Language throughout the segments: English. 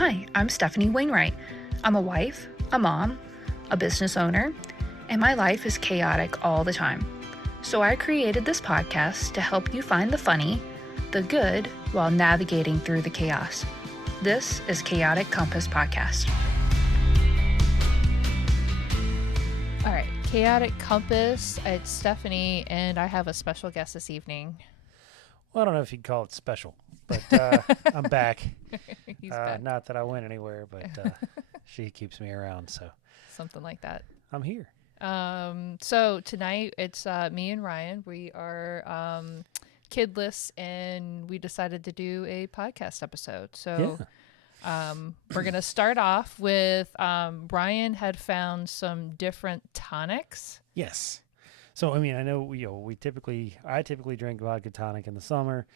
Hi, I'm Stephanie Wainwright. I'm a wife, a mom, a business owner, and my life is chaotic all the time. So I created this podcast to help you find the funny, the good, while navigating through the chaos. This is Chaotic Compass Podcast. All right, Chaotic Compass. It's Stephanie, and I have a special guest this evening. Well, I don't know if you'd call it special, but I'm back. He's back. Not that I went anywhere, but she keeps me around, so Something like that. I'm here. So tonight it's me and Ryan. We are kidless, and we decided to do a podcast episode. So we're going to start off with Ryan had found some different tonics. Yes. So, I mean, I know, I typically drink vodka tonic in the summer.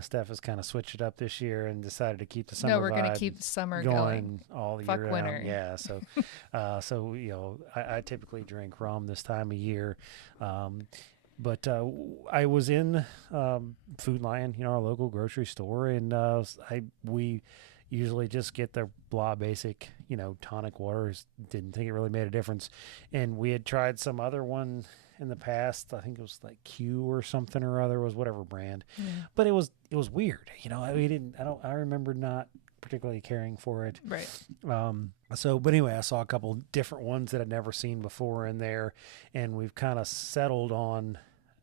Steph has kind of switched it up this year and decided to keep the summer we're going to keep the summer going all the Fuck year winter. round. Yeah. So, I typically drink rum this time of year. But I was in Food Lion, our local grocery store, and we usually just get the blah basic, tonic waters. Didn't think it really made a difference. And we had tried some other one in the past. I think it was like Q or something or other, was whatever brand. Yeah. But it was weird. I remember not particularly caring for it. Right. But anyway, I saw a couple different ones that I'd never seen before in there, and we've kind of settled on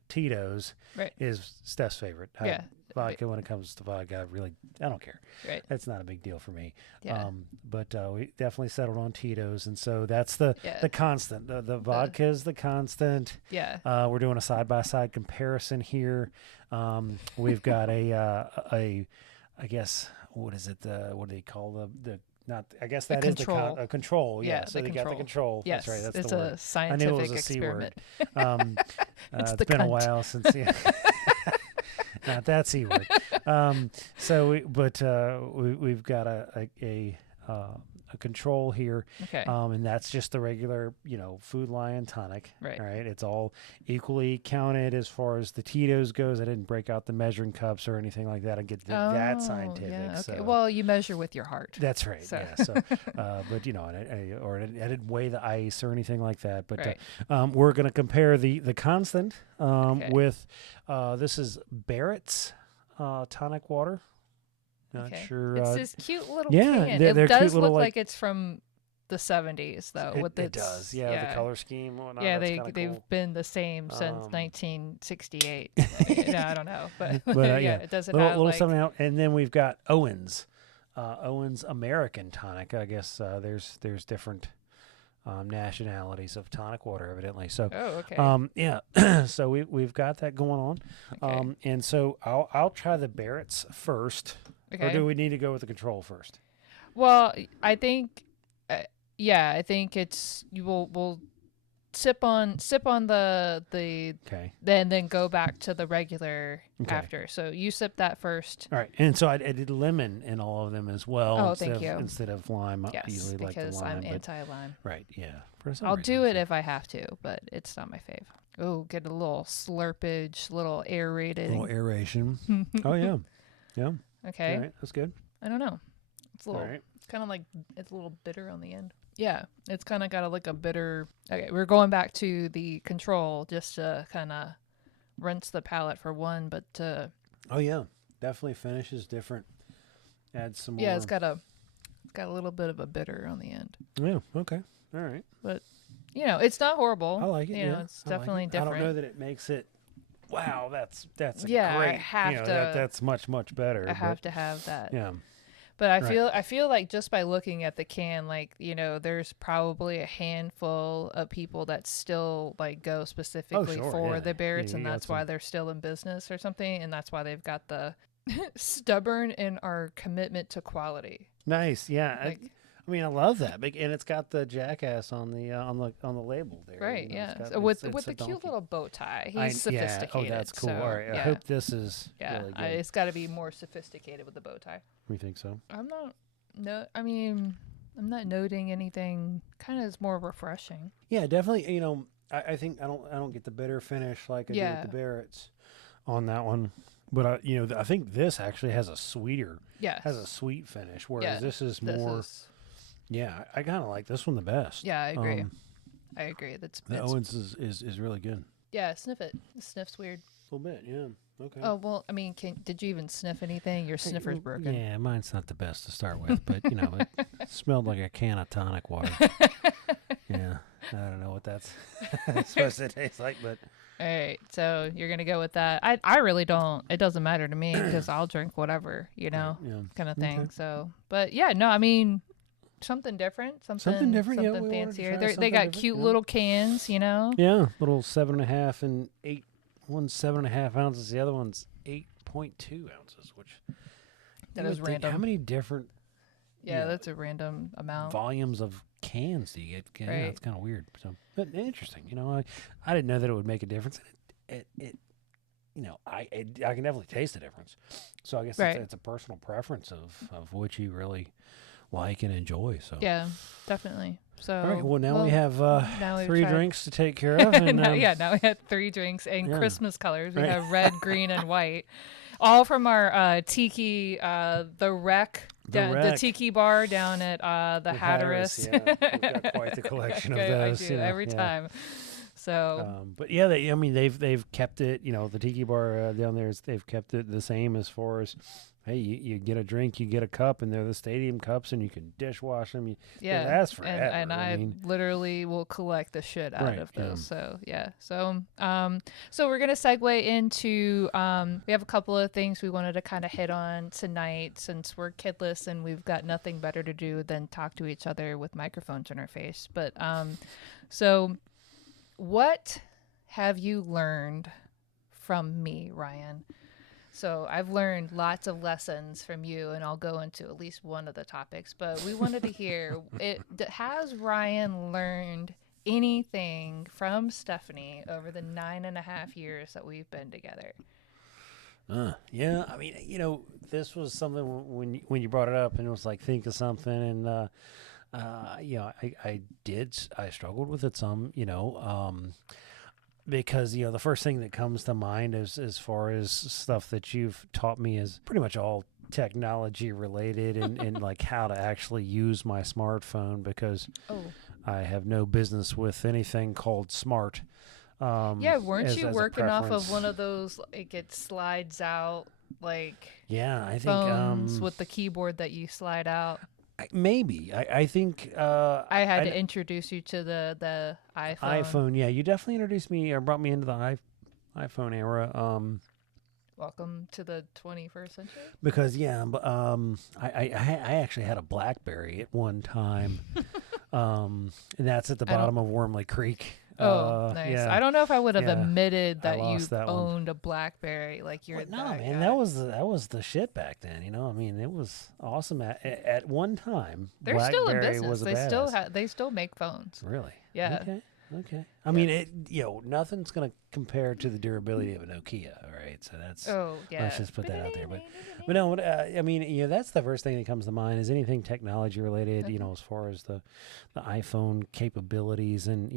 Tito's. Right. Is Steph's favorite. Yeah. Vodka, when it comes to vodka, I don't care. Right. That's not a big deal for me. Yeah. But we definitely settled on Tito's, and so that's the constant. The vodka is the constant. Yeah. We're doing a side-by-side comparison here. We've got I guess, what is it? What do they call the not? I guess that is control. A control. Yeah. So they got the control. Yes. That's right. That's it's the word. a scientific I knew it was a experiment. C word. It's been a while since. Yeah. Not that C word. We've got a control here. Okay. And that's just the regular, Food Lion tonic. Right. Right. It's all equally counted as far as the Tito's goes. I didn't break out the measuring cups or anything like that. I get that scientific. Yeah, okay. So. Well, you measure with your heart. That's right. So. Yeah. So, but I didn't weigh the ice or anything like that. But right. we're going to compare the constant with this is Barrett's tonic water. Not sure. It's this cute little can. It they're does cute look like it's from the 70s, though. It does. Yeah, the color scheme. Whatnot, yeah, they've cool. Been the same since 1968. I don't know, but it doesn't have little something out. And then we've got Owens American tonic. I guess there's different nationalities of tonic water, evidently. So, okay. So we've got that going on. Okay. And so I'll try the Barrett's first. Okay. Or do we need to go with the control first? Well, I think, I think we'll sip on the okay, then go back to the regular after. So you sip that first. All right, and so I did lemon in all of them as well. Oh, thank you. Instead of lime, yes, I usually like the lime. Because I'm anti-lime. Right, yeah. I'll do it if I have to, but it's not my fave. Oh, get a little slurpage, little aerated. A little aeration. Oh yeah, yeah. Okay. All right, that's good. I don't know. It's a little. Right. It's kind of like it's a little bitter on the end. Yeah, it's kind of got a bitter. Okay, we're going back to the control just to kind of rinse the palate for one, but. Oh yeah, definitely finishes different. Add some more. Yeah, it's got a little bit of a bitter on the end. Yeah. Okay. All right. But it's not horrible. I like it. It's definitely different. I don't know that it makes it. Wow, that's a great. I have to. That's much better. I have to have that. Yeah. But I feel like just by looking at the can, there's probably a handful of people that still go specifically for the Barretts, and that's why they're still in business or something, and that's why they've got the stubborn in our commitment to quality. Nice, yeah. I love that, and it's got the jackass on the label there. Right, yeah. With the cute little bow tie, he's sophisticated. Oh, that's cool. So, all right, I hope this is really good. It's got to be more sophisticated with the bow tie. You think so? I'm not noting anything. Kind of is more refreshing. Yeah, definitely. I think I don't get the bitter finish like I do with the Barrett's on that one. But I think this actually has a sweet finish, whereas this is more. Yeah, I kind of like this one the best. Yeah, I agree. I agree. The Owens is really good. Yeah, sniff it. The sniff's weird. A little bit, yeah. Okay. Oh, well, I mean, did you even sniff anything? Your sniffer's broken. Yeah, mine's not the best to start with, but, it smelled like a can of tonic water. Yeah, I don't know what that's supposed to taste like, but... All right, so you're going to go with that. I really don't. It doesn't matter to me because I'll drink whatever, kind of thing. Okay. So, but, yeah, no, I mean... Something different, something fancier. They got cute little cans, Yeah, little 7.5 and 8. One's 7.5 ounces, the other one's 8.2 ounces, which that is random. How many different? Yeah, that's a random amount. Volumes of cans do you get? Right. Yeah, it's kind of weird. So, but interesting. I didn't know that it would make a difference. I can definitely taste the difference. So I guess it's a personal preference of which you really like and enjoy. So yeah, definitely. So all right. Well, now we have 3 drinks to take care of. And, now we have 3 drinks in Christmas colors. We have red, green, and white, all from our tiki, the tiki bar down at the Hatteras. Yeah, we've got quite the collection of those. I do every time. So, but they've kept it. The tiki bar down there they've kept it the same as far as. Hey, you get a drink, you get a cup, and they're the stadium cups, and you can dishwash them. That's forever. And I literally will collect the shit out of those. So, yeah. So we're going to segue into, we have a couple of things we wanted to kind of hit on tonight since we're kidless and we've got nothing better to do than talk to each other with microphones in our face. But, so what have you learned from me, Ryan? So I've learned lots of lessons from you, and I'll go into at least one of the topics. But we wanted to hear, has Ryan learned anything from Stephanie over the 9.5 years that we've been together? Yeah, I mean, this was something when you brought it up, and it was like, think of something, and I struggled with it some, because, the first thing that comes to mind is as far as stuff that you've taught me is pretty much all technology related and like how to actually use my smartphone because I have no business with anything called smart. Weren't you working off of one of those, like it slides out, like I think phones with the keyboard that you slide out? Maybe. I think I had to introduce you to the iPhone. Yeah, you definitely introduced me or brought me into the iPhone era. Welcome to the 21st century. Because I actually had a Blackberry at one time, and that's at the bottom of Wormley Creek. Oh, nice. Yeah. I don't know if I would have admitted that you owned a Blackberry. Like you're that man. That was the shit back then. I mean, it was awesome. At one time, they're Blackberry still in business. Was they still make phones. Really? Yeah. Okay. I mean, nothing's gonna compare to the durability of a Nokia. All right, so that's. Let's just put that out there. But no, I mean, that's the first thing that comes to mind is anything technology related. Okay. As far as the iPhone capabilities and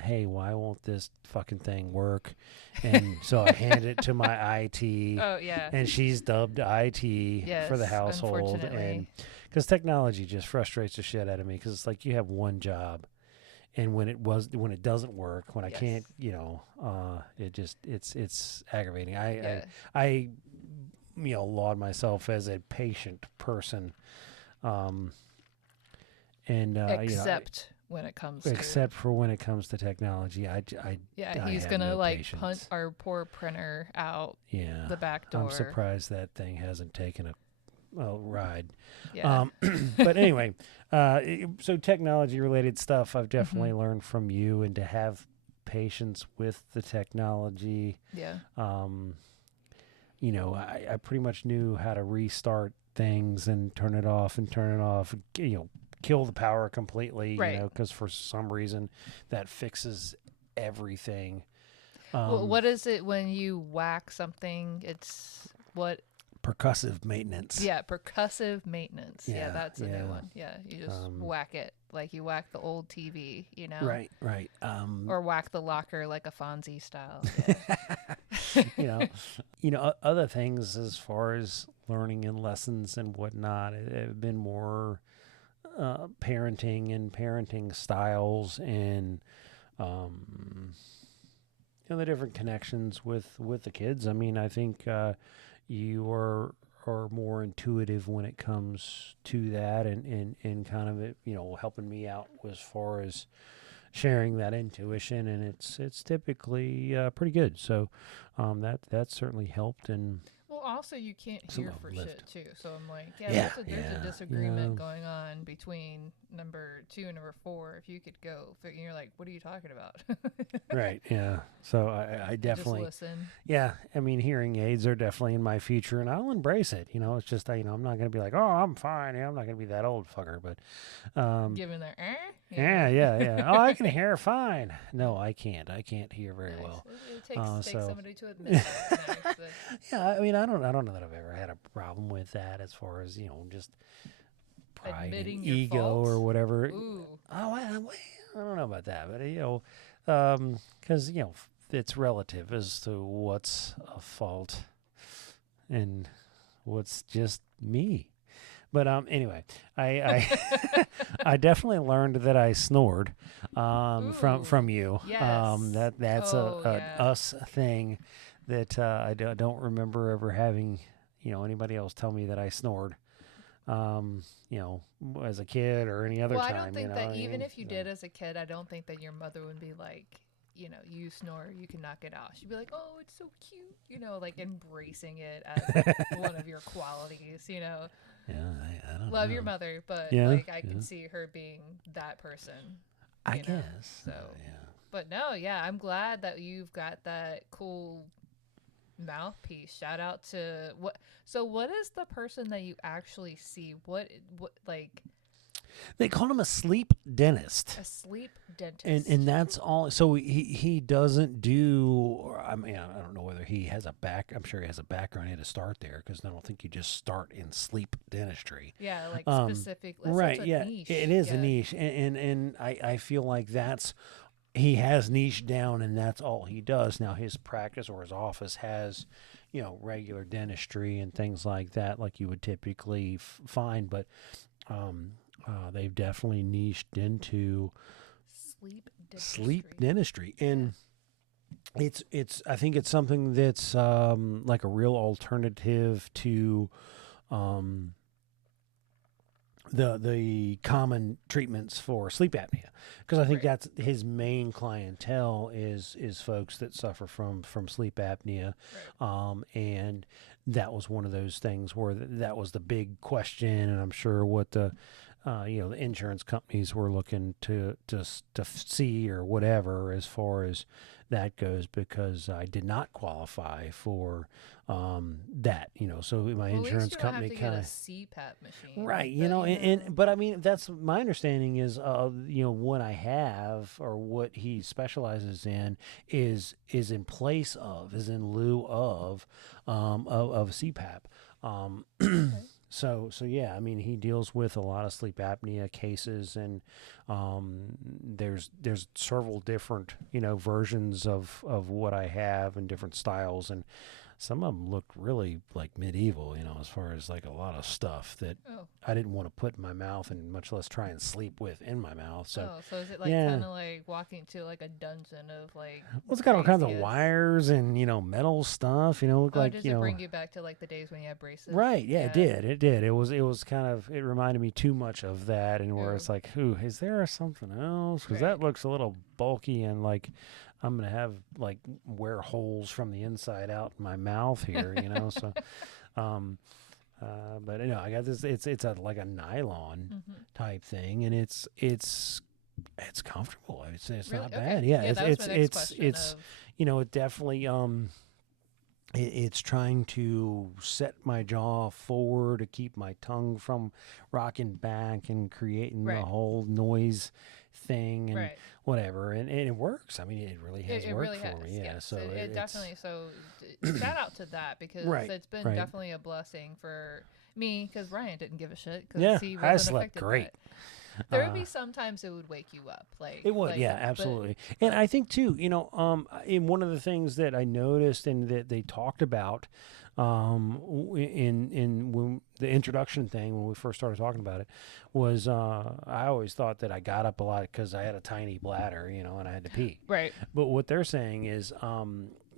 hey, why won't this fucking thing work? And so I hand it to my IT. Oh yeah. And she's dubbed IT for the household, and because technology just frustrates the shit out of me because it's like you have one job. And when it doesn't work, when I can't, it's aggravating. I laud myself as a patient person, except when it comes to technology. He's gonna punt our poor printer out the back door. I'm surprised that thing hasn't taken a ride. Yeah. But anyway, so technology related stuff I've definitely learned from you, and to have patience with the technology. Yeah. I pretty much knew how to restart things and turn it off, kill the power completely, because for some reason that fixes everything. What is it when you whack something? It's what? Percussive maintenance. Yeah, percussive maintenance. Yeah, that's a new one. Yeah, you just whack it like you whack the old TV, Right. Or whack the locker like a Fonzie style. you know, other things as far as learning and lessons and whatnot have been more parenting and parenting styles and the different connections with the kids. I mean, I think you are more intuitive when it comes to that, and kind of it, helping me out as far as sharing that intuition, and it's typically pretty good. So that certainly helped. And well, also you can't hear for shit too. So I'm like, there's a disagreement going on between number 2 and number 4. If you could go, and you're like, what are you talking about? Right. Yeah. So I definitely just listen. Yeah. I mean, hearing aids are definitely in my future, and I'll embrace it. It's just I'm not going to be like, oh, I'm fine. I'm not going to be that old fucker. But given their yeah. Oh, I can hear fine. No, I can't. I can't hear very well. It takes somebody to admit that. Yeah. I mean, I don't know that I've ever had a problem with that as far as just pride admitting and your ego faults? or whatever. Ooh. Oh, I don't know about that, but because it's relative as to what's a fault and what's just me. But anyway, I I definitely learned that I snored from you. Yes. That's a us thing that I don't remember ever having anybody else tell me that I snored. As a kid or any other time. Well, I don't think that even if you did as a kid, I don't think that your mother would be like, you snore, you can knock it out. She'd be like, oh, it's so cute, like embracing it as one of your qualities, Yeah, I don't love know. your mother, but I can see her being that person. I guess. So, but no, I'm glad that you've got that cool mouthpiece. Shout out to what is the person that you actually see? What they call him a sleep dentist. A sleep dentist. And that's all. So he doesn't do, I mean, I don't know whether he has I'm sure he has a background. He had to start there because I don't think you just start in sleep dentistry. Yeah, like specific. Right, niche. It is a niche. And I feel like he has niche down, and that's all he does. Now his practice or his office has, regular dentistry and things like that, like you would typically find, but they've definitely niched into sleep dentistry, and it's I think it's something that's like a real alternative to the common treatments for sleep apnea, because I think that's his main clientele is folks that suffer from sleep apnea, and that was one of those things where that was the big question, and I'm sure what the insurance companies were looking to see or whatever as far as that goes, because I did not qualify for that, so my insurance company kind of CPAP machine, right, but I mean, that's my understanding is what I have or what he specializes in is in place of, is in lieu of CPAP. Okay. So yeah, I mean, he deals with a lot of sleep apnea cases, and there's several different versions of what I have and different styles, and some of them look really like medieval, as far as like a lot of stuff that I didn't want to put in my mouth, and much less try and sleep with in my mouth. So is it like kind of like walking to like a dungeon of like? Well, it's got all kinds of wires and doll stuff. Look like does it bring you back to like the days when you had braces? Right. Yeah, it did. It was kind of, it reminded me too much of that, and where it's like, is there something else? Because that looks a little bulky, and like I'm gonna have like wear holes from the inside out in my mouth here, So, but I got this. It's like a nylon type thing, and it's comfortable. I would say it's really? Not bad. Okay. Yeah, it's it definitely it's trying to set my jaw forward to keep my tongue from rocking back and creating the whole noise thing and whatever, and it works. I mean, it really has worked for me. Yeah, so it definitely. So shout out to that, because it's been definitely a blessing for me, because Ryan didn't give a shit. Yeah, he wasn't I slept great. There would be sometimes it would wake you up. It would, like, yeah, absolutely. And I think too, in one of the things that I noticed and that they talked about, in when the introduction thing when we first started talking about it, was I always thought that I got up a lot because I had a tiny bladder, and I had to pee. Right. But what they're saying is,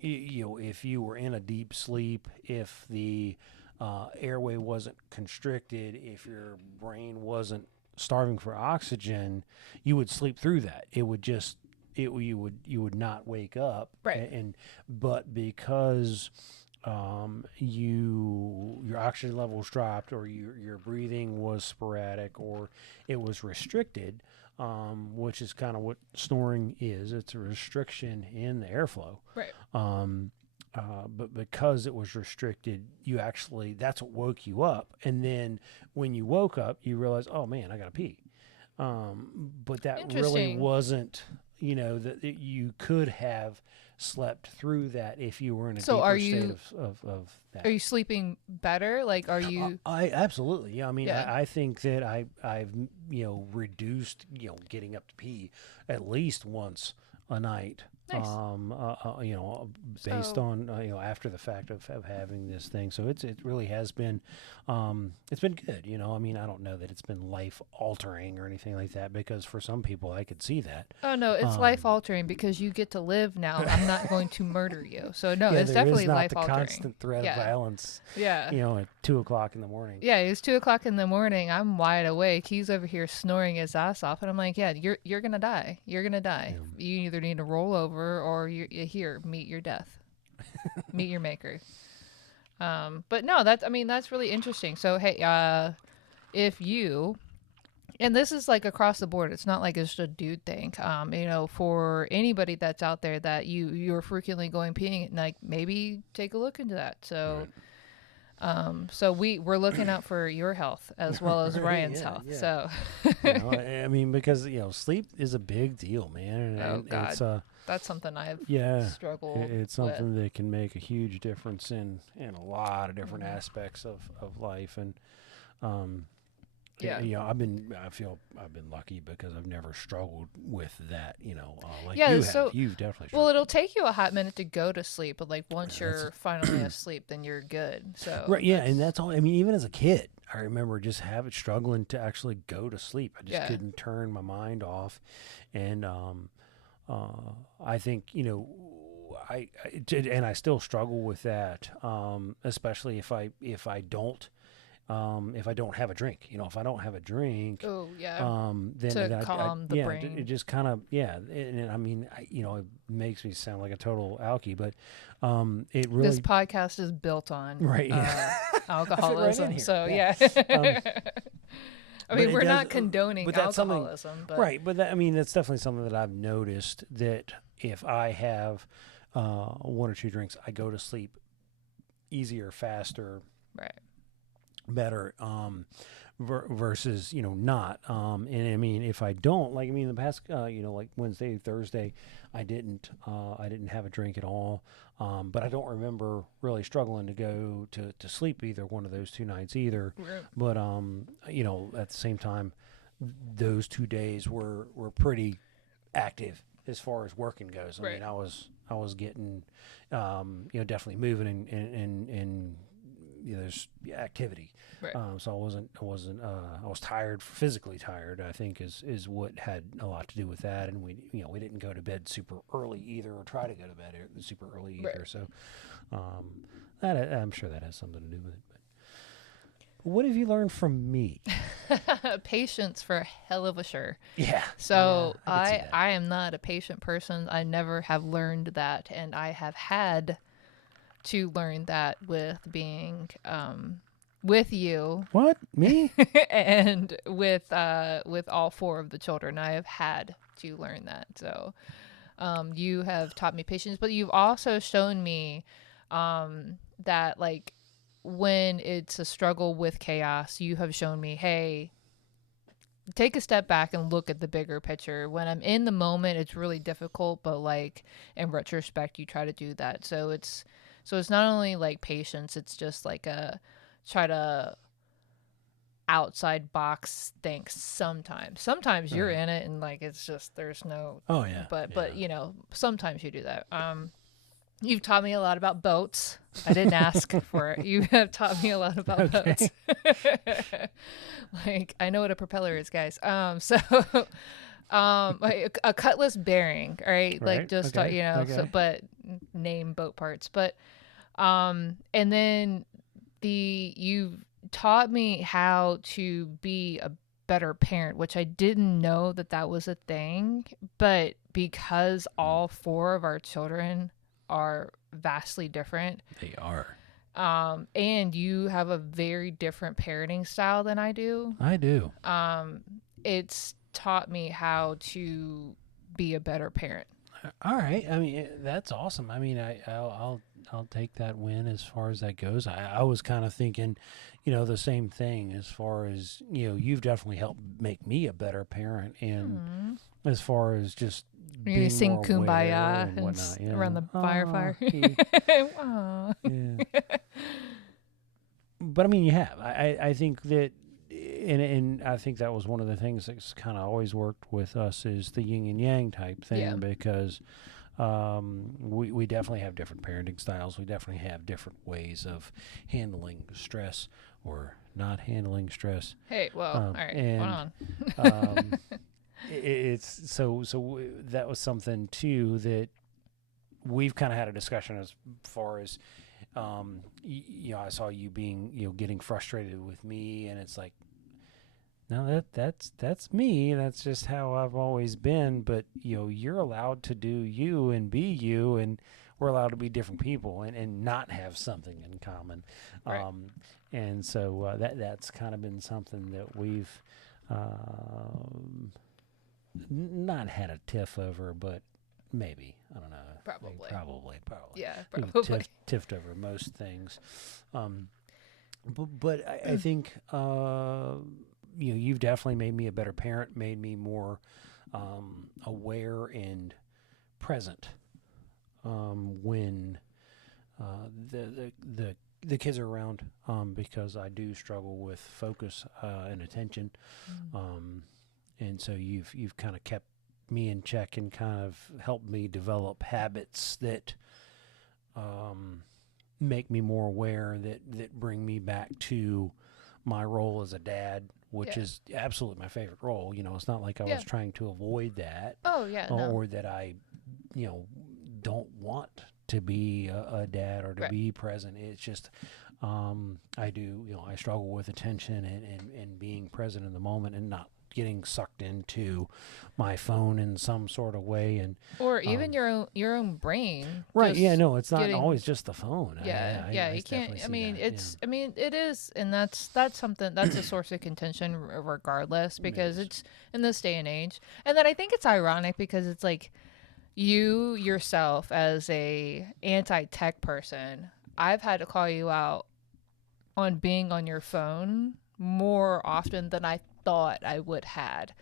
if you were in a deep sleep, if the airway wasn't constricted, if your brain wasn't starving for oxygen, you would sleep through that. You would not wake up. Right. But because your oxygen levels dropped, or your breathing was sporadic, or it was restricted, which is kind of what snoring is. It's a restriction in the airflow. Right. But because it was restricted, that's what woke you up. And then when you woke up, you realize, oh man, I got to pee. But that really wasn't, that you could have slept through that if you were in a deeper state of that. Are you sleeping better? Like, are you? I absolutely. Yeah. I mean, yeah. I think that I've reduced, getting up to pee at least once a night. Nice. Based on after the fact of having this thing, so it really has been, it's been good. I mean, I don't know that it's been life altering or anything like that, because for some people I could see that. Oh no, it's life altering because you get to live now. I'm not going to murder you. So no, it's definitely life altering. There is not the constant threat of violence. Yeah. At 2:00 in the morning. Yeah, it's 2:00 in the morning. I'm wide awake. He's over here snoring his ass off, and I'm like, yeah, you're gonna die. You're gonna die. Yeah. You either need to roll over or you're here, meet your death. Meet your maker. But no, that's really interesting. So hey, if you, and this is like across the board, it's not like it's just a dude thing. For anybody that's out there that you're frequently going peeing at night, maybe take a look into that. So right. So we're looking out for your health as well as Ryan's health. Yeah. So I mean, because sleep is a big deal, man. And God. It's that's something I've struggled with. It's something that can make a huge difference in a lot of different aspects of life. And I've been lucky because I've never struggled with that, like you have. You've definitely struggled. Well, it'll take you a hot minute to go to sleep, but like once you're finally asleep, then you're good. So right, yeah, and that's all. I mean, even as a kid, I remember just struggling to actually go to sleep. I just couldn't turn my mind off, and I think I still struggle with that, especially if I don't have a drink. If I don't have a drink, then to calm the brain. It just kind of and I mean, it makes me sound like a total alky, but it really, this podcast is built on alcoholism. Right, so I mean, we're not condoning alcoholism, but right. But that's definitely something that I've noticed, that if I have one or two drinks, I go to sleep easier, faster, right, better, versus not. And I mean, if I don't, the past like Wednesday, Thursday, I didn't have a drink at all. But I don't remember really struggling to go to sleep either one of those 2 nights either. Right. But at the same time, those 2 days were pretty active as far as working goes. I mean, I was getting definitely moving and there's activity. Right. So I was tired, physically tired, I think is what had a lot to do with that. And we didn't go to bed super early either, or try to go to bed super early either. Right. So, I'm sure that has something to do with it. But what have you learned from me? Patience for hell of a sure. Yeah. So I am not a patient person. I never have learned that. And I have had to learn that with being, with you. What? Me? And with all 4 of the children, I have had to learn that. So, you have taught me patience, but you've also shown me, that like when it's a struggle with chaos, you have shown me, hey, take a step back and look at the bigger picture. When I'm in the moment, it's really difficult, but like in retrospect, you try to do that. So it's not only like patience, it's just like try to outside box think sometimes you're in it and like it's just there's no but you know, sometimes you do that. You've taught me a lot about boats. I didn't ask for it. You have taught me a lot about boats. Like I know what a propeller is, guys. So a cutlass bearing, right? Like just you know, so but name boat parts. But and then you've taught me how to be a better parent, which I didn't know that was a thing, but because all 4 of our children are vastly different. They are. And you have a very different parenting style than I do. I do. It's taught me how to be a better parent. All right. I mean, that's awesome. I mean, I'll take that win as far as that goes. I was kind of thinking, you know, the same thing as far as, you know, you've definitely helped make me a better parent. And as far as just you sing Kumbaya and whatnot, around the fire. But I mean, you have. I think that, and I think that was one of the things that's kind of always worked with us is the yin and yang type thing because we definitely have different parenting styles. We definitely have different ways of handling stress or not handling stress. Hey, well, all right, and, hold on. It's so that was something too that we've kind of had a discussion as far as you know, I saw you being, you know, getting frustrated with me, and it's like, no, that's me. That's just how I've always been. But you know, you're allowed to do you and be you, and we're allowed to be different people and not have something in common. Right. And so that's kind of been something that we've not had a tiff over, but maybe, I don't know. Probably. Yeah, probably. Tiffed over most things. But I think, you know, you've definitely made me a better parent, made me more aware and present when the kids are around, because I do struggle with focus and attention. And so you've kind of kept me in check and kind of helped me develop habits that make me more aware, that bring me back to my role as a dad, which is absolutely my favorite role. You know, it's not like I was trying to avoid that. Oh, yeah. Or that I, you know, don't want to be a dad or to be present. It's just, I do, you know, I struggle with attention and being present in the moment and not getting sucked into my phone in some sort of way, and or even your own brain. Right. Yeah. No, it's not always just the phone. Yeah. You can't. I mean, I mean, it is, and that's something that's a source of contention regardless, because it's in this day and age. And then I think it's ironic because it's like you yourself as a anti-tech person, I've had to call you out on being on your phone more often than I thought I would had,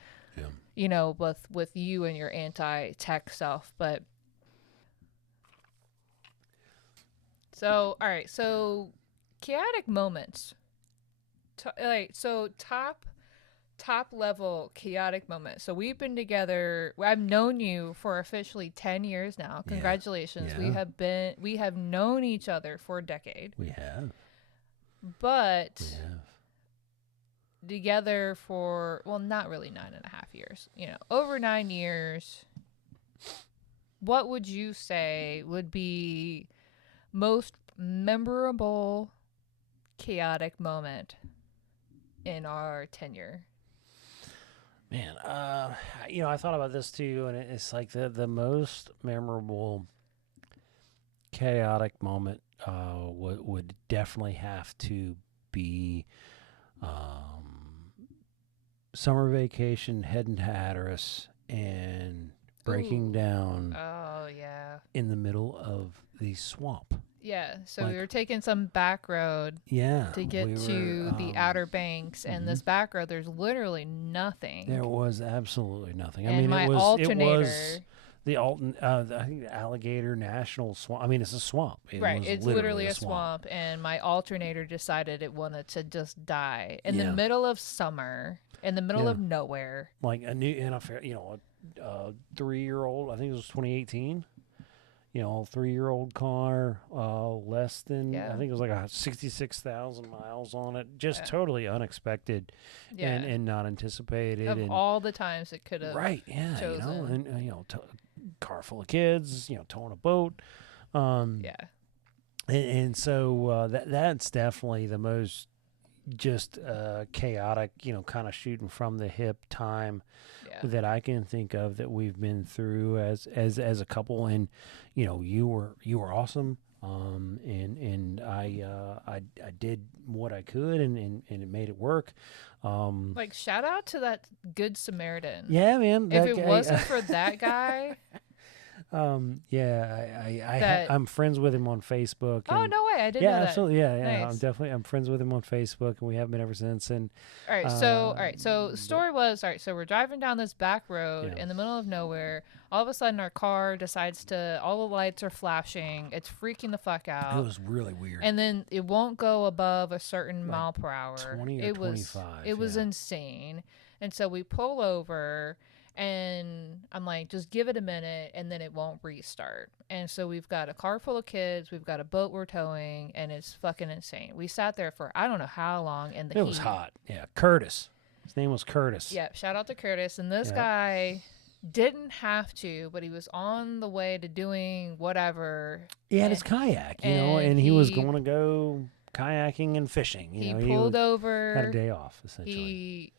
you know, with you and your anti-tech self. But so, all right, so chaotic moments, top level chaotic moment. So we've been together, I've known you for officially 10 years now. Congratulations. We have known each other for a decade. We have. But together for, well, not really 9.5 years, you know, over 9 years. What would you say would be most memorable chaotic moment in our tenure? Man, you know, I thought about this too, and it's like the most memorable chaotic moment would definitely have to be summer vacation, heading to Hatteras and breaking down. Oh, yeah. In the middle of the swamp. Yeah, so we were taking some back road to get to the Outer Banks, and this back road, there's literally nothing. There was absolutely nothing. And I mean, my it was alternator. It was the Alton, I think the Alligator National Swamp. I mean, it's a swamp. It's literally a swamp. And my alternator decided it wanted to just die in the middle of summer, in the middle of nowhere. Like a 3-year-old. I think it was 2018. 3-year-old car, less than, I think it was like 66,000 miles on it. Just totally unexpected and not anticipated. Of all the times it could have chosen. Car full of kids, towing a boat. And so that's definitely the most just chaotic, kind of shooting from the hip time that I can think of that we've been through as a couple. And you were awesome, and I did what I could, and it made it work. Like, shout out to that Good Samaritan. Yeah, man. If it wasn't for that guy. I'm friends with him on Facebook. Oh, no way. I didn't know that. Absolutely. Yeah. Nice. I'm friends with him on Facebook, and we have been ever since. And all right. So the story was, so we're driving down this back road in the middle of nowhere. All of a sudden our car decides to, all the lights are flashing. It's freaking the fuck out. It was really weird. And then it won't go above a certain mile per hour. 20 or 25. It was insane. And so we pull over, and I'm like, just give it a minute, and then it won't restart. And so we've got a car full of kids, we've got a boat we're towing, and it's fucking insane. We sat there for I don't know how long in the heat. It was hot. Yeah, Curtis. His name was Curtis. Yeah, shout out to Curtis. And this guy didn't have to, but he was on the way to doing whatever. He had his kayak, and he was going to go kayaking and fishing. He pulled over. Had a day off, essentially. He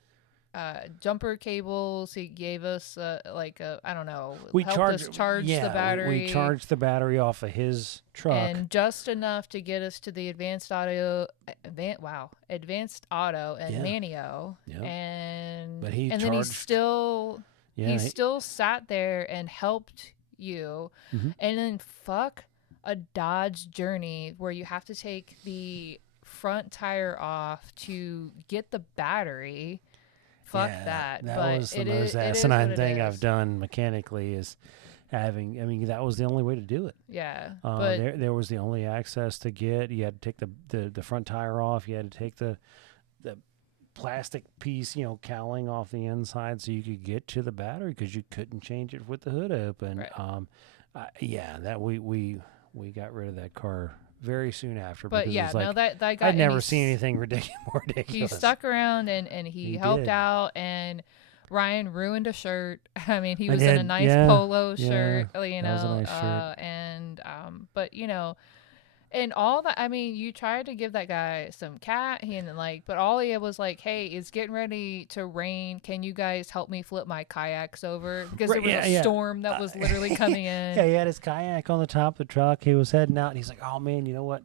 jumper cables. He gave us I don't know. Helped us charge the battery. We charged the battery off of his truck, and just enough to get us to the advanced auto and Manio. Yep. And but he then he still sat there and helped you. Mm-hmm. And then fuck a Dodge Journey where you have to take the front tire off to get the battery. Fuck that. That was the most asinine thing I've done mechanically is having, that was the only way to do it. Yeah. But there was the only access to get. You had to take the front tire off. You had to take the plastic piece, cowling off the inside so you could get to the battery because you couldn't change it with the hood open. Right. That we got rid of that car very soon after. But that guy. I'd never seen anything more ridiculous. He stuck around and he helped out, and Ryan ruined a shirt. He was in a nice polo shirt, That was a nice shirt. And all that. You tried to give that guy some cat, but all he was like, "Hey, it's getting ready to rain. Can you guys help me flip my kayaks over?" Because there was a storm that was literally coming in. Yeah, he had his kayak on the top of the truck. He was heading out, and he's like, "Oh man, you know what?"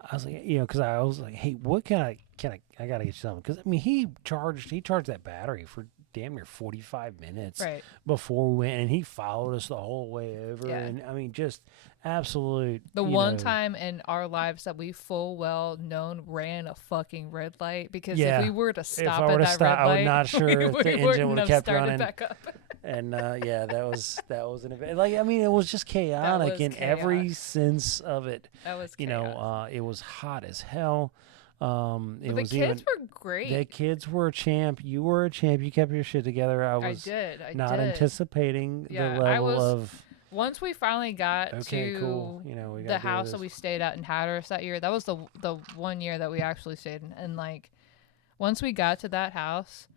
I was like, because I was like, "Hey, what can I gotta get you something?" Because he charged that battery for damn near 45 minutes before we went, and he followed us the whole way over, and just absolute. The one time in our lives that we full well known ran a fucking red light, because if we were to stop at that red light, I'm not sure if the engine would have kept running. Back up. And that was an event. It was just chaotic in every sense of it. That was chaos. It was hot as hell. The kids were great. The kids were a champ. You were a champ. You kept your shit together. I did. Anticipating the level of. Once we finally got to the house that we stayed at in Hatteras that year, that was the 1 year that we actually stayed in. And once we got to that house,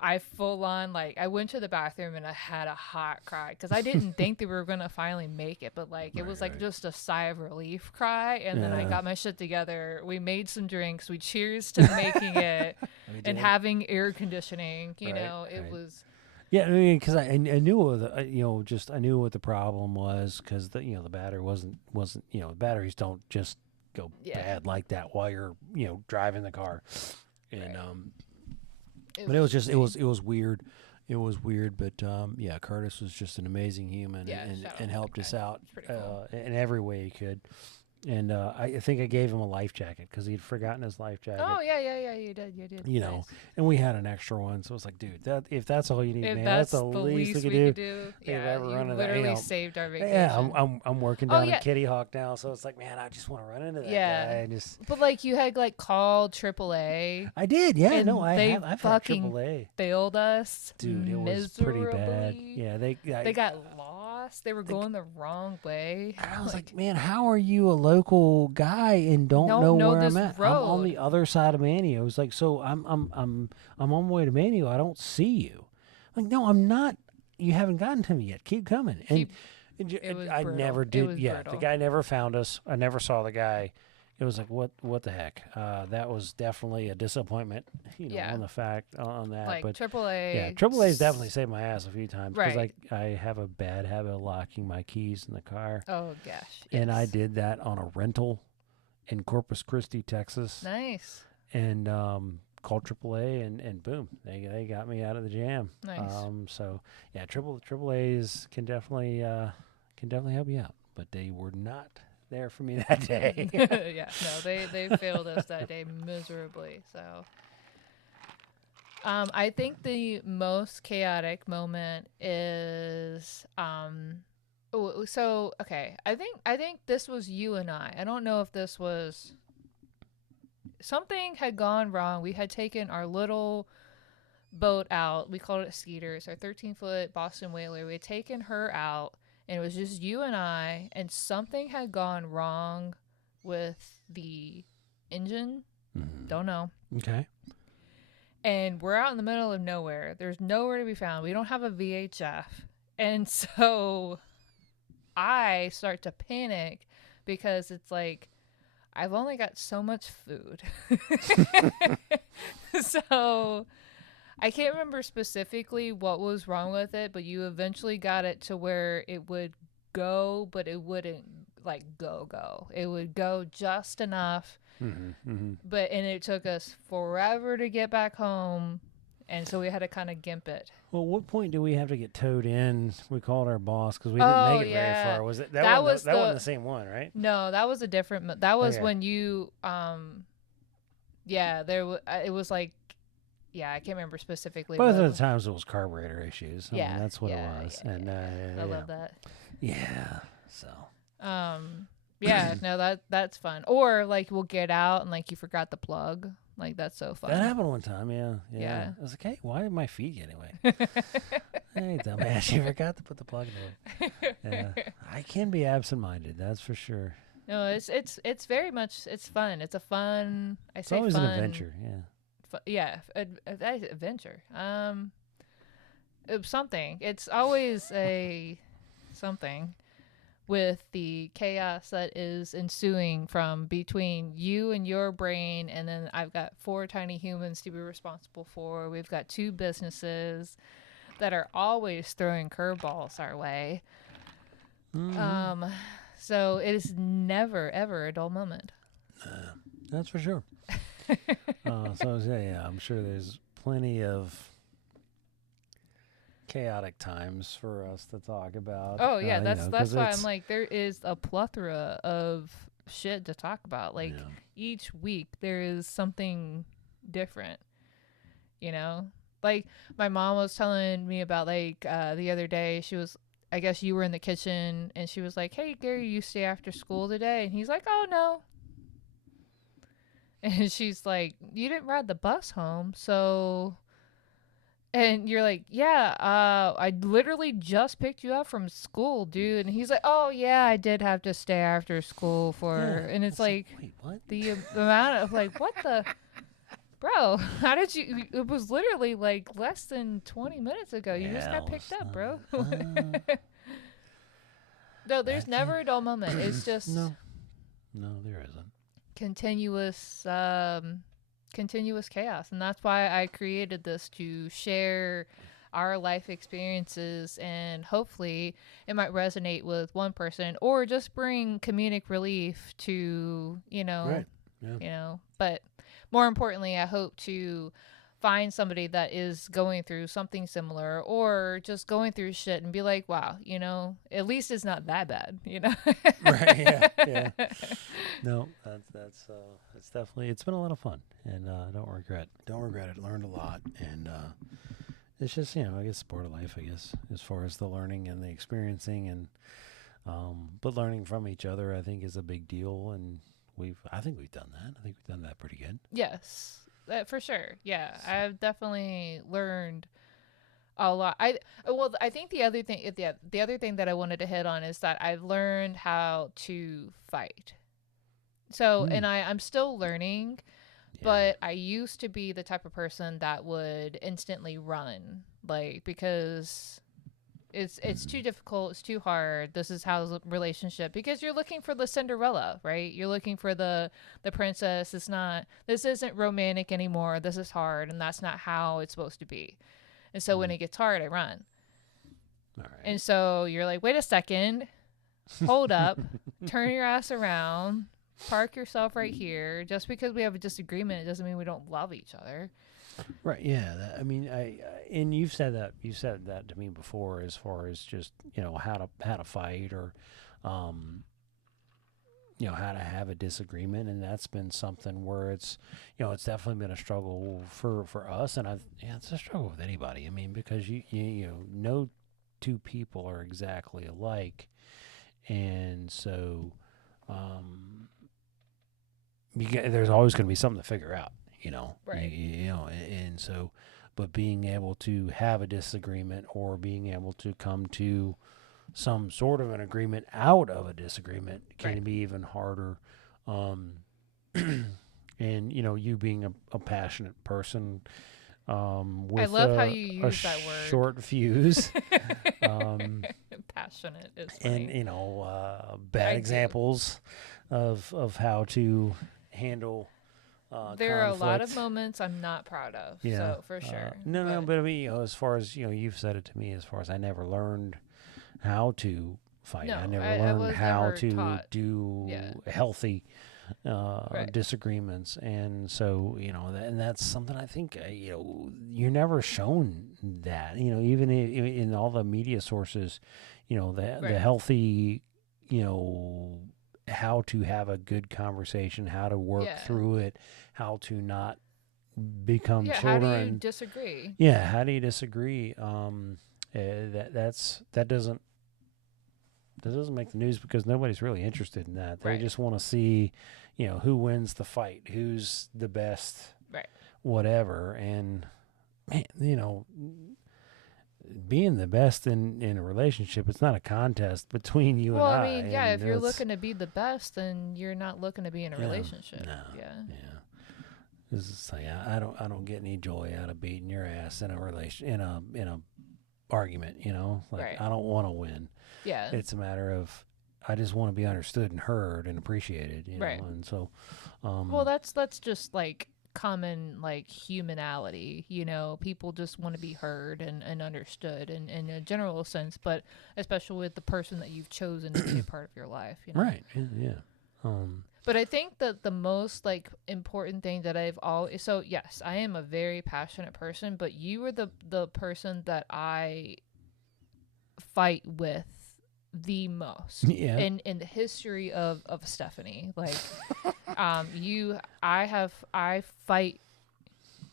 I full on I went to the bathroom and I had a hot cry because I didn't think that we were gonna finally make it, but it was just a sigh of relief cry. And then I got my shit together. We made some drinks. We cheers to making it and having air conditioning. It was. Yeah, because I knew I knew what the problem was, because the battery wasn't batteries don't just go bad like that while you're driving the car, and but it was weird. It was weird, but Curtis was just an amazing human and helped us out cool. In every way he could. And I think I gave him a life jacket because he'd forgotten his life jacket. Oh yeah, you did. You know, and we had an extra one, so it was like, dude, if that's all you need, man, that's the least we could do. Yeah, you literally saved our vacation. Yeah, I'm working down in Kitty Hawk now, so it's like, man, I just want to run into that guy. But like you had like called AAA. I did, yeah. And no, I've had AAA. Failed us, dude. It was pretty bad. Yeah, they got lost. They were going the wrong way. I was like, man, how are you a local guy and don't know where I'm at? Road. I'm on the other side of Manio. It was like, so I'm on my way to Manio. I don't see you. I'm like, no, I'm not. You haven't gotten to me yet. Keep coming. And I never did. Yeah, brutal. The guy never found us. I never saw the guy. It was like, what the heck? That was definitely a disappointment, on the fact on that. Like but AAA. Yeah, AAA's definitely saved my ass a few times because I have a bad habit of locking my keys in the car. Oh gosh. And I did that on a rental in Corpus Christi, Texas. Nice. And called AAA and boom, they got me out of the jam. Nice. So yeah, AAA's can definitely help you out, but they were not there for me that day. They failed us that day miserably. So I think the most chaotic moment is okay, I think this was you and I don't know if this was something had gone wrong. We had taken our little boat out. We called it Skeeters, our 13-foot Boston whaler. We had taken her out. And it was just you and I, and something had gone wrong with the engine. Mm-hmm. Don't know. Okay. And we're out in the middle of nowhere. There's nowhere to be found. We don't have a VHF. And so I start to panic because it's like, I've only got so much food. So I can't remember specifically what was wrong with it, but you eventually got it to where it would go, but it wouldn't like go. It would go just enough. Mm-hmm, mm-hmm. And it took us forever to get back home, and so we had to kind of gimp it. Well, what point do we have to get towed in? We called our boss because we didn't make it very far. Was it that wasn't the same one, right? No, that was a different. That was when you it was like. Yeah, I can't remember specifically. Both of the times it was carburetor issues. I mean, that's what it was. Yeah, and I love that. Yeah. So. No, that's fun. Or like we'll get out and like you forgot the plug. Like that's so fun. That happened one time. Yeah. I was like, hey, why did my feet get away? Hey, dumbass, you forgot to put the plug in. Yeah. I can be absent-minded. That's for sure. No, it's very much fun. It's a fun. It's always an adventure. Yeah. Adventure. Something. It's always a something with the chaos that is ensuing from between you and your brain, and then I've got 4 tiny humans to be responsible for. We've got 2 businesses that are always throwing curveballs our way. Mm-hmm. So it is never ever a dull moment. That's for sure. I'm sure there's plenty of chaotic times for us to talk about. Oh yeah, that's why I'm like, there is a plethora of shit to talk about. Like each week there is something different. Like my mom was telling me about like the other day. She was, I guess you were in the kitchen and she was like, "Hey Gary, you stay after school today?" And he's like, "Oh no." And she's like, "You didn't ride the bus home, so..." And you're like, "Yeah, I literally just picked you up from school, dude." And he's like, "Oh, yeah, I did have to stay after school for..." Yeah, and it's like, wait, what? The amount of, like, what the... Bro, how did you... It was literally, like, less than 20 minutes ago. You just got picked up, bro. No, there's never a dull moment. It's just... No, there isn't. Continuous chaos, and that's why I created this, to share our life experiences, and hopefully it might resonate with one person or just bring comedic relief to but more importantly, I hope to find somebody that is going through something similar or just going through shit and be like, wow, at least it's not that bad, Right. Yeah. No, that's definitely, it's been a lot of fun, and don't regret it. Learned a lot, and it's just, I guess, part of life, I guess, as far as the learning and the experiencing, and but learning from each other, I think, is a big deal, and I think we've done that. I think we've done that pretty good. Yes, for sure. Yeah, so. I've definitely learned a lot. I think the other thing that I wanted to hit on is that I've learned how to fight. So, and I'm still learning, but I used to be the type of person that would instantly run, like, because it's too difficult, it's too hard. This is how the relationship, because you're looking for the Cinderella, right? You're looking for the princess. This isn't romantic anymore. This is hard, and that's not how it's supposed to be. And so when it gets hard, I run. All right. And so you're like, wait a second, hold up, turn your ass around, park yourself right here. Just because we have a disagreement, it doesn't mean we don't love each other. Right. Yeah. And you've said that to me before, as far as just, how to fight, or, how to have a disagreement. And that's been something where it's, it's definitely been a struggle for us. And it's a struggle with anybody. I mean, because no two people are exactly alike. And so, there's always going to be something to figure out. Right. And so, but being able to have a disagreement, or being able to come to some sort of an agreement out of a disagreement, can be even harder. And, you being a passionate person, with I love how you use that word. Short fuse. Passionate is funny. And, bad examples of how to handle there are a lot of moments I'm not proud of, so for sure. But I mean, as far as, you've said it to me, as far as I never learned how to fight. No, I never learned how to do healthy disagreements. And so, and that's something I think, you're never shown that, even in all the media sources, the healthy, how to have a good conversation, how to work through it, how to not become children. How do you disagree? Yeah, how do you disagree? That doesn't make the news, because nobody's really interested in that. They just want to see, who wins the fight, who's the best, whatever. And man, being the best in a relationship, it's not a contest between you and I. Well, I mean, if you're looking to be the best, then you're not looking to be in a relationship. No, This is like, I don't get any joy out of beating your ass in a argument. I don't want to win. Yeah, it's a matter of, I just want to be understood and heard and appreciated. And so, well, that's just like common, like, humanality. People just want to be heard and understood in a general sense, but especially with the person that you've chosen to be a part of your life. Right. Yeah. But I think that the most, like, important thing that I've always, so yes, I am a very passionate person, but you are the person that I fight with the most in the history of Stephanie. Like, I fight,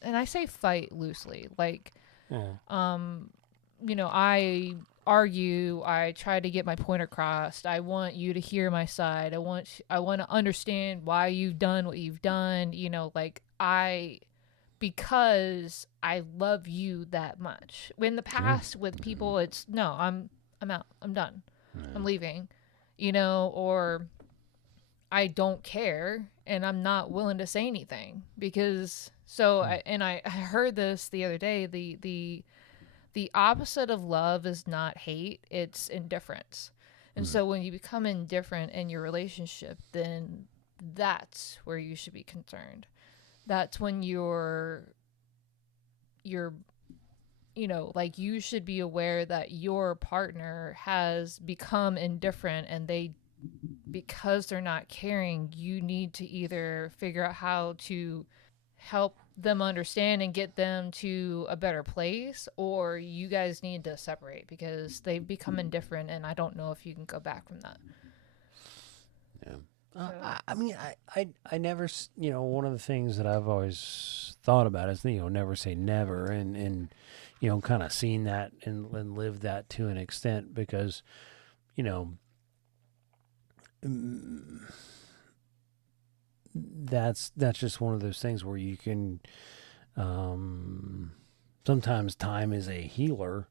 and I say fight loosely, like, I argue, I try to get my point across. I want you to hear my side. I want to understand why you've done what you've done, because I love you that much. In the past with people, it's no, I'm out. I'm done. I'm leaving, or I don't care and I'm not willing to say anything, because I heard this the other day, the opposite of love is not hate, it's indifference. And so when you become indifferent in your relationship, then that's where you should be concerned. That's when you're like, you should be aware that your partner has become indifferent, and because they're not caring, you need to either figure out how to help them understand and get them to a better place, or you guys need to separate because they become indifferent, and I don't know if you can go back from that. Yeah. I mean, I never, one of the things that I've always thought about is, never say never, and kind of seen that and lived that to an extent, because, that's just one of those things where you can, sometimes time is a healer,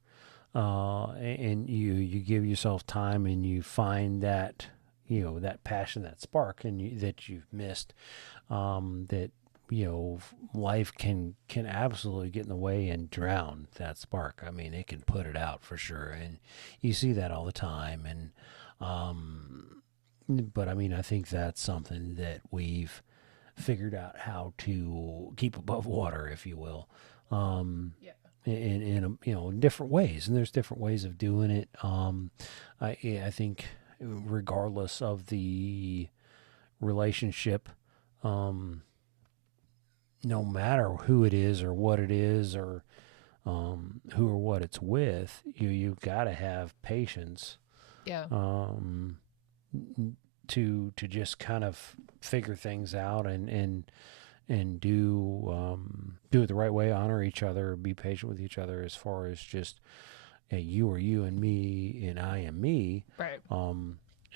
and you give yourself time and you find that, that passion, that spark, and that you've missed, that, life can absolutely get in the way and drown that spark. I mean, it can put it out for sure. And you see that all the time. And, but I mean, I think that's something that we've figured out how to keep above water, if you will. In different ways, and there's different ways of doing it. I think regardless of the relationship, no matter who it is or what it is, or who or what it's with, you've got to have patience. Yeah. To just kind of figure things out and do it the right way, honor each other, be patient with each other, as far as just you are you and me and I am me. Right.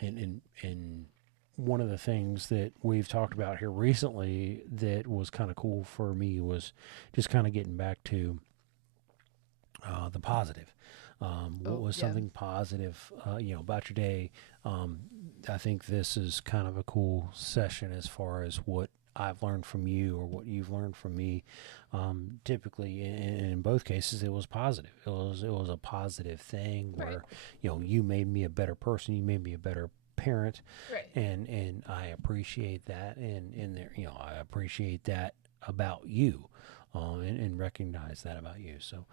And one of the things that we've talked about here recently that was kind of cool for me was just kind of getting back to the positive. What was something positive, about your day? I think this is kind of a cool session as far as what I've learned from you or what you've learned from me. Typically, in both cases, it was positive. It was a positive thing where, you made me a better person. You made me a better parent. Right. And I appreciate that. And there, I appreciate that about you, and recognize that about you. So,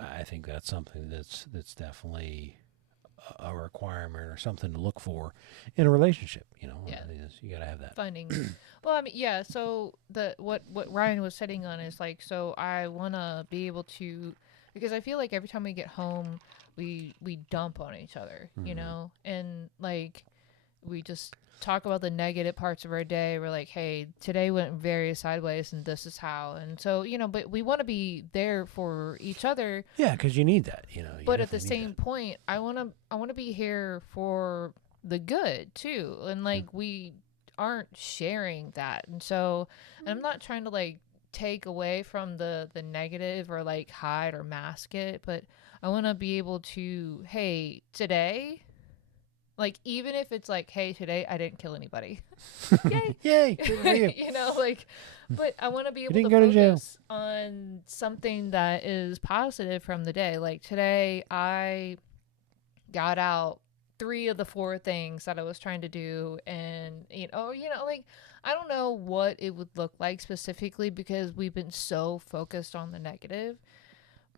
I think that's something that's definitely a requirement or something to look for in a relationship. You got to have that. Finding. Well, I mean, yeah. So what Ryan was setting on is like, so I want to be able to, because I feel like every time we get home, we dump on each other, and like we just talk about the negative parts of our day. We're like, hey, today went very sideways and this is how. And so, but we want to be there for each other. Yeah, because you need that, But at the same point, I want to be here for the good too. And like we aren't sharing that. And so, and I'm not trying to like take away from the negative or like hide or mask it, but I want to be able to, hey, today, like, even if it's like, hey, today I didn't kill anybody. Yay. Yay. Good for you. But I want to be able to focus on something that is positive from the day. Like today I got out 3 of the 4 things that I was trying to do. And, like, I don't know what it would look like specifically because we've been so focused on the negative.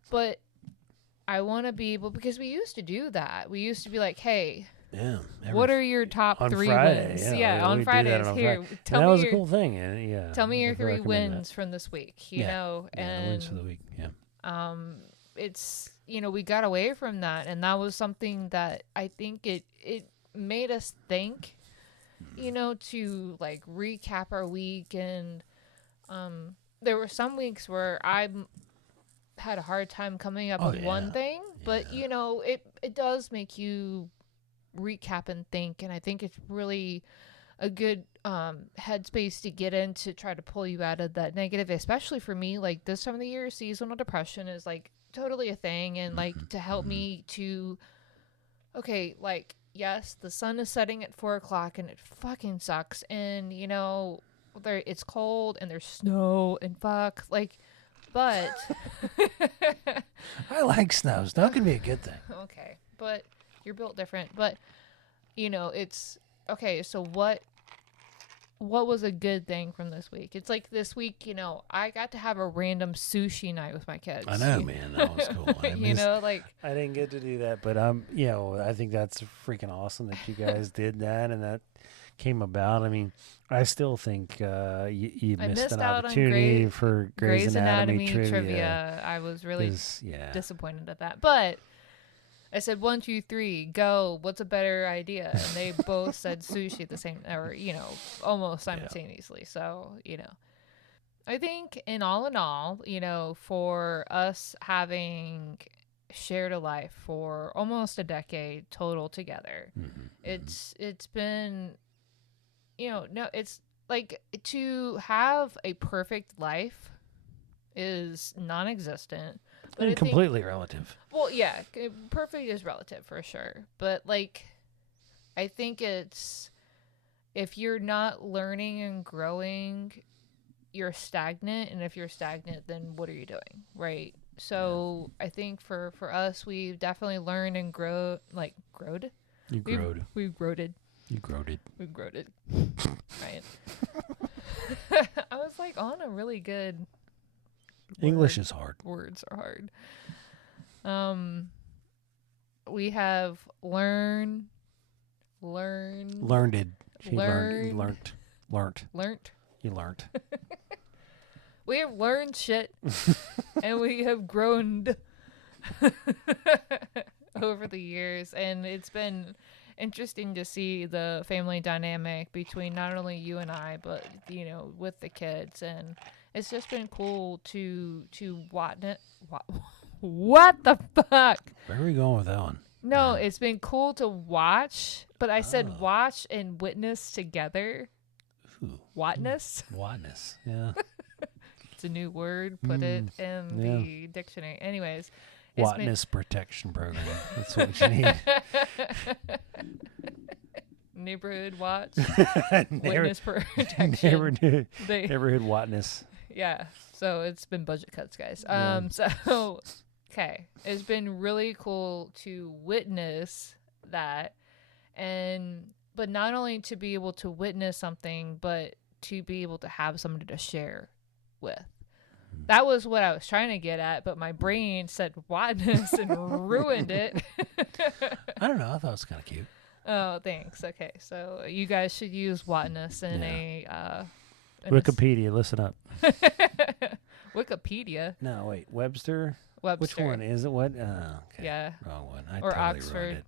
But I want to be able, because we used to do that. We used to be like, hey, what are your top 3 Friday, wins? On Fridays. Here, tell me. That was a cool thing. Tell me your 3 wins from this week. And the wins for the week. Yeah. It's we got away from that, and that was something that I think it made us think. To like recap our week, and there were some weeks where I had a hard time coming up with one thing, but it does make you recap and think, and I think it's really a good headspace to get in to try to pull you out of that negative, especially for me. Like this time of the year, seasonal depression is like totally a thing, and like to help me to like, yes, the sun is setting at 4:00 and it fucking sucks, and it's cold and there's snow and but I like snow. Snow can be a good thing. Okay, but you're built different. But it's okay. So what was a good thing from this week? It's like this week, I got to have a random sushi night with my kids. I know, man. That was cool. I didn't get to do that, but I think that's freaking awesome that you guys did that, and that came about. I mean, I still think you missed an opportunity for Grey's Anatomy trivia. I was really disappointed at that. But I said 1, 2, 3, go. What's a better idea? And they both said sushi at the same, or almost simultaneously. So I think in all, for us having shared a life for almost a decade total together, it's been, it's like to have a perfect life is non-existent. But and completely relative. Well, yeah, perfect is relative for sure. But I think it's, if you're not learning and growing, you're stagnant. And if you're stagnant, then what are you doing? Right. So I think for us, we've definitely learned and growed. You growed. We've growed. You growed it. We've growed it. Right. I was on a really good. English is hard. Words are hard. We have learned. She learned. You learned. We have learned shit, and we have grown over the years, and it's been interesting to see the family dynamic between not only you and I, but with the kids, and it's just been cool to watch it. What the fuck? Where are we going with that one? No, it's been cool to watch, but I said watch and witness together. Ooh. Watness? Watness, yeah. It's a new word. Put it in the dictionary. Anyways. Watness protection program. That's what you need. Neighborhood watch. Witness protection. Neighborhood watness. Yeah. So it's been budget cuts, guys. Okay. It's been really cool to witness that, but not only to be able to witness something, but to be able to have somebody to share with. That was what I was trying to get at, but my brain said watness and ruined it. I don't know. I thought it was kind of cute. Oh, thanks. Okay. So you guys should use watness in Wikipedia, listen up. Wikipedia? No, wait. Webster? Which one is it? What? Okay. Yeah. Wrong one. I or totally Oxford. Wrote it.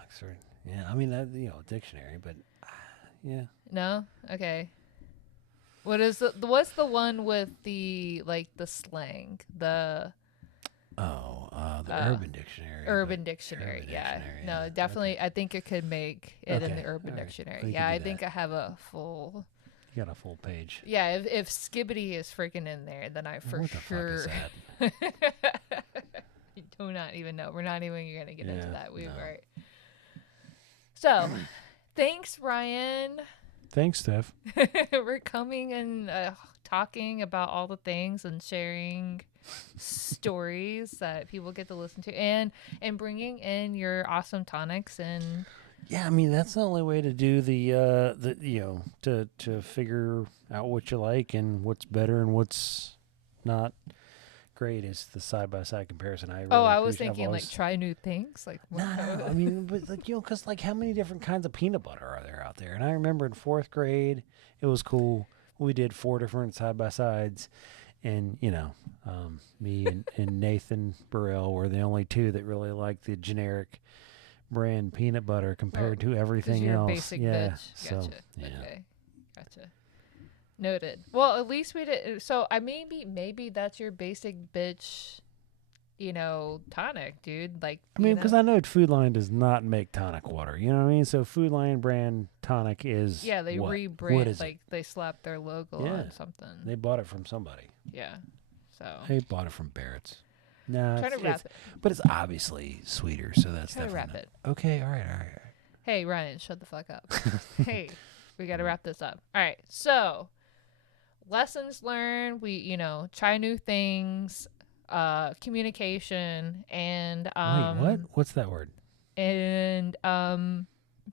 Oxford. Yeah. I mean, dictionary, but yeah. No? Okay. What's the one with the the slang? The Urban Dictionary. Urban Dictionary, yeah. Dictionary, no, definitely. Okay. I think it could make it in the Urban Dictionary. Yeah, I think I have a full. You got a full page. Yeah, if Skibbity is freaking in there, then I for sure. What the fuck is that? You do not even know. We're not even going to get into that. Right. So, thanks, Ryan. Thanks, Steph. We're coming and talking about all the things and sharing stories that people get to listen to, and bringing in your awesome tonics and. Yeah, I mean that's the only way to do to figure out what you like and what's better and what's not great is the side by side comparison. I was thinking try new things. No, I mean, but because how many different kinds of peanut butter are there out there? And I remember in 4th grade, it was cool. We did 4 different side by sides, and me and Nathan Burrell were the only 2 that really liked the generic brand peanut butter compared to everything you're else. A basic bitch. Gotcha. Okay. Gotcha. Noted. Well, at least we did. So maybe that's your basic bitch, tonic, dude. Because I know Food Lion does not make tonic water. You know what I mean? So Food Lion brand tonic is they rebrand. What is it? They slap their logo on something. They bought it from somebody. Yeah. So they bought it from Barrett's. No, try to wrap it. But it's obviously sweeter, so that's try definitely. To wrap it. Okay, all right. Hey, Ryan, shut the fuck up. Hey, we got to wrap this up. All right, so lessons learned. We, try new things, communication, and wait, what? What's that word? And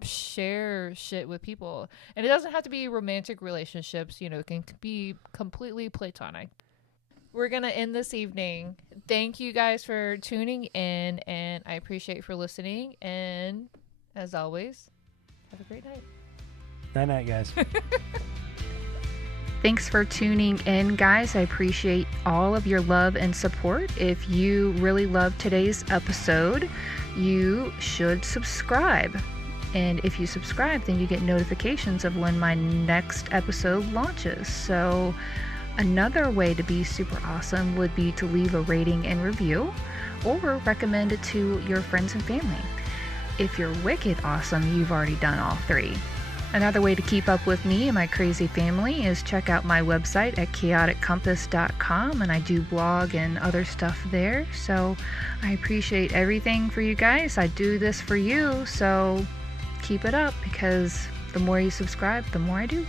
share shit with people, and it doesn't have to be romantic relationships. It can be completely platonic. We're going to end this evening. Thank you guys for tuning in, and I appreciate you for listening. And as always, have a great night. Night, guys. Thanks for tuning in, guys. I appreciate all of your love and support. If you really loved today's episode, you should subscribe. And if you subscribe, then you get notifications of when my next episode launches. So another way to be super awesome would be to leave a rating and review or recommend it to your friends and family. If you're wicked awesome, you've already done all three. Another way to keep up with me and my crazy family is check out my website at chaoticcompass.com, and I do blog and other stuff there. So I appreciate everything for you guys. I do this for you, so keep it up, because the more you subscribe, the more I do.